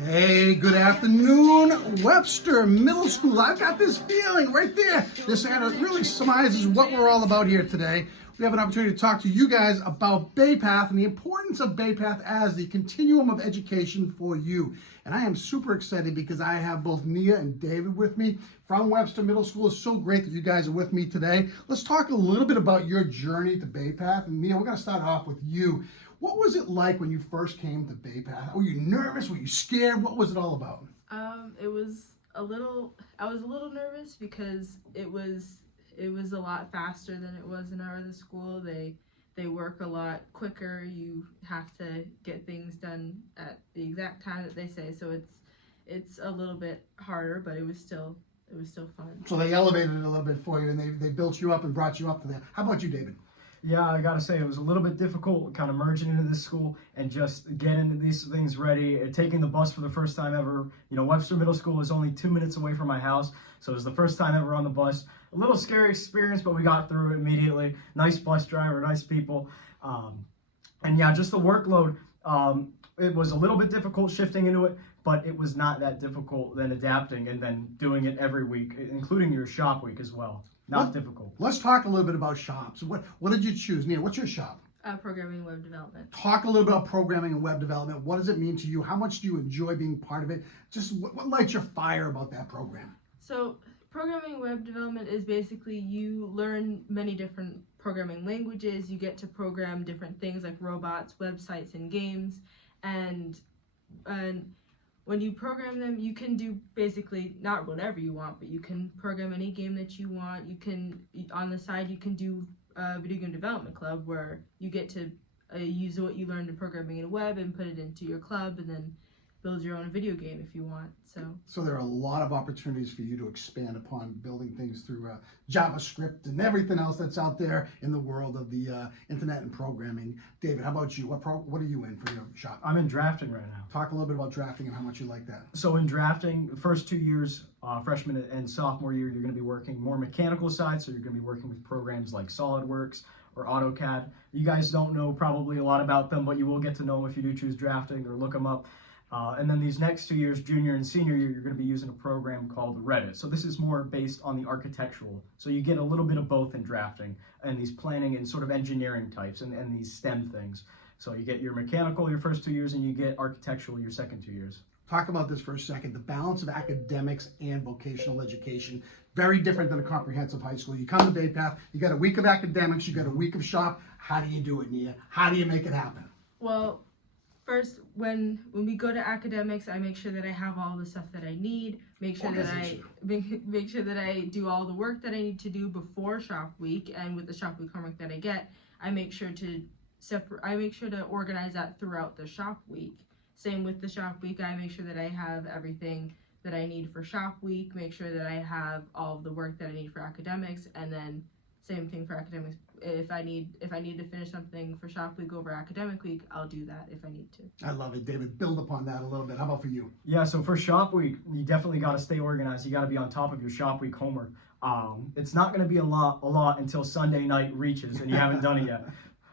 Hey, good afternoon, Webster Middle School. I've got this feeling right there. This ad really summarizes what we're all about here today. We have an opportunity to talk to you guys about Bay Path and the importance of Bay Path as the continuum of education for you. And I am super excited because I have both Nia and David with me from Webster Middle School. It's so great that you guys are with me today. Let's talk a little bit about your journey to Bay Path. And Nia, we're going to start off with you. What was it like when you first came to Bay Path? Were you nervous? Were you scared? What was it all about? I was a little nervous because it was a lot faster than it was in our other school. They work a lot quicker. You have to get things done at the exact time that they say. So it's a little bit harder, but it was still fun. So they elevated it a little bit for you, and they built you up and brought you up to there. How about you, David? Yeah, I gotta say, it was a little bit difficult kind of merging into this school and just getting these things ready. Taking the bus for the first time ever. You know, Webster Middle School is only 2 minutes away from my house, so it was the first time ever on the bus. A little scary experience, but we got through it immediately. Nice bus driver, nice people. And yeah, just the workload, it was a little bit difficult shifting into it, but it was not that difficult then adapting and then doing it every week, including your shop week as well. Not difficult. Let's talk a little bit about shops. What did you choose? Nia, what's your shop? Programming and web development. Talk a little bit about programming and web development. What does it mean to you? How much do you enjoy being part of it? Just what lights your fire about that program? So programming and web development is basically you learn many different programming languages. You get to program different things like robots, websites, and games. And when you program them, you can do basically not whatever you want, but you can program any game that you want. You can, on the side, you can do a video game development club where you get to use what you learned in programming in web and put it into your club and then build your own video game if you want. So there are a lot of opportunities for you to expand upon building things through JavaScript and everything else that's out there in the world of the internet and programming. David, how about you? What are you in for your shop? I'm in drafting right now. Talk a little bit about drafting and how much you like that. So in drafting, the first 2 years, freshman and sophomore year, you're going to be working more mechanical side, so you're going to be working with programs like SolidWorks or AutoCAD. You guys don't know probably a lot about them, but you will get to know them if you do choose drafting or look them up. And then these next 2 years, junior and senior year, you're going to be using a program called Revit. So this is more based on the architectural. So you get a little bit of both in drafting and these planning and sort of engineering types and these STEM things. So you get your mechanical your first 2 years and you get architectural your second 2 years. Talk about this for a second. The balance of academics and vocational education, very different than a comprehensive high school. You come to Bay Path, you got a week of academics, you got a week of shop. How do you do it, Nia? How do you make it happen? Well, first, when we go to academics, I make sure that I have all the stuff that I need. Make sure that I do all the work that I need to do before shop week, and with the shop week homework that I get, I make sure to organize that throughout the shop week. Same with the shop week, I make sure that I have everything that I need for shop week. Make sure that I have all of the work that I need for academics, and then same thing for academics. If I need to finish something for shop week over academic week, I'll do that if I need to. I love it, David. Build upon that a little bit. How about for you? Yeah, so for shop week, you definitely got to stay organized. You got to be on top of your shop week homework. It's not going to be a lot until Sunday night reaches and you haven't done it yet.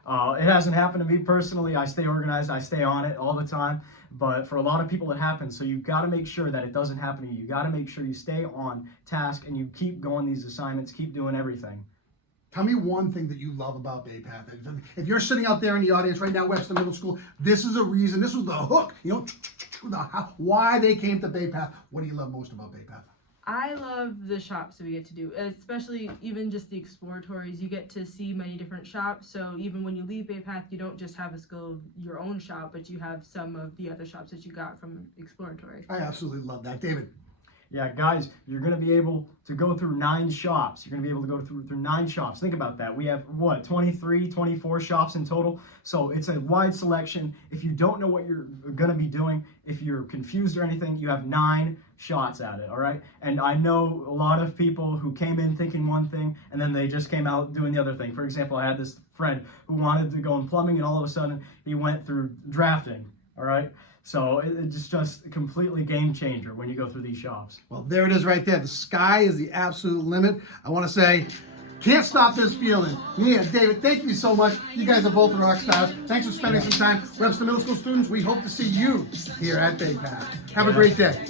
It hasn't happened to me personally. I stay organized. I stay on it all the time. But for a lot of people, it happens. So you've got to make sure that it doesn't happen to you. You got to make sure you stay on task and you keep going these assignments, keep doing everything. Tell me one thing that you love about Bay Path. If you're sitting out there in the audience right now, Webster Middle School, this is a reason, this was the hook, why they came to Bay Path. What do you love most about Bay Path? I love the shops that we get to do, especially even just the exploratories. You get to see many different shops, so even when you leave Bay Path, you don't just have a skill of your own shop, but you have some of the other shops that you got from exploratory. I absolutely love that. David? Yeah, guys, you're going to be able to go through 9 shops. You're going to be able to go through 9 shops. Think about that. We have, 23, 24 shops in total. So it's a wide selection. If you don't know what you're going to be doing, if you're confused or anything, you have 9 shots at it, all right? And I know a lot of people who came in thinking one thing, and then they just came out doing the other thing. For example, I had this friend who wanted to go in plumbing, and all of a sudden, he went through drafting, all right? So it's just a completely game changer when you go through these shops. Well, there it is right there. The sky is the absolute limit. I want to say Can't stop this feeling. Nia, David, thank you so much. You guys are both rock stars. Thanks for spending some time. Webster Middle School students, we hope to see you here at Bay Path. Have a great day.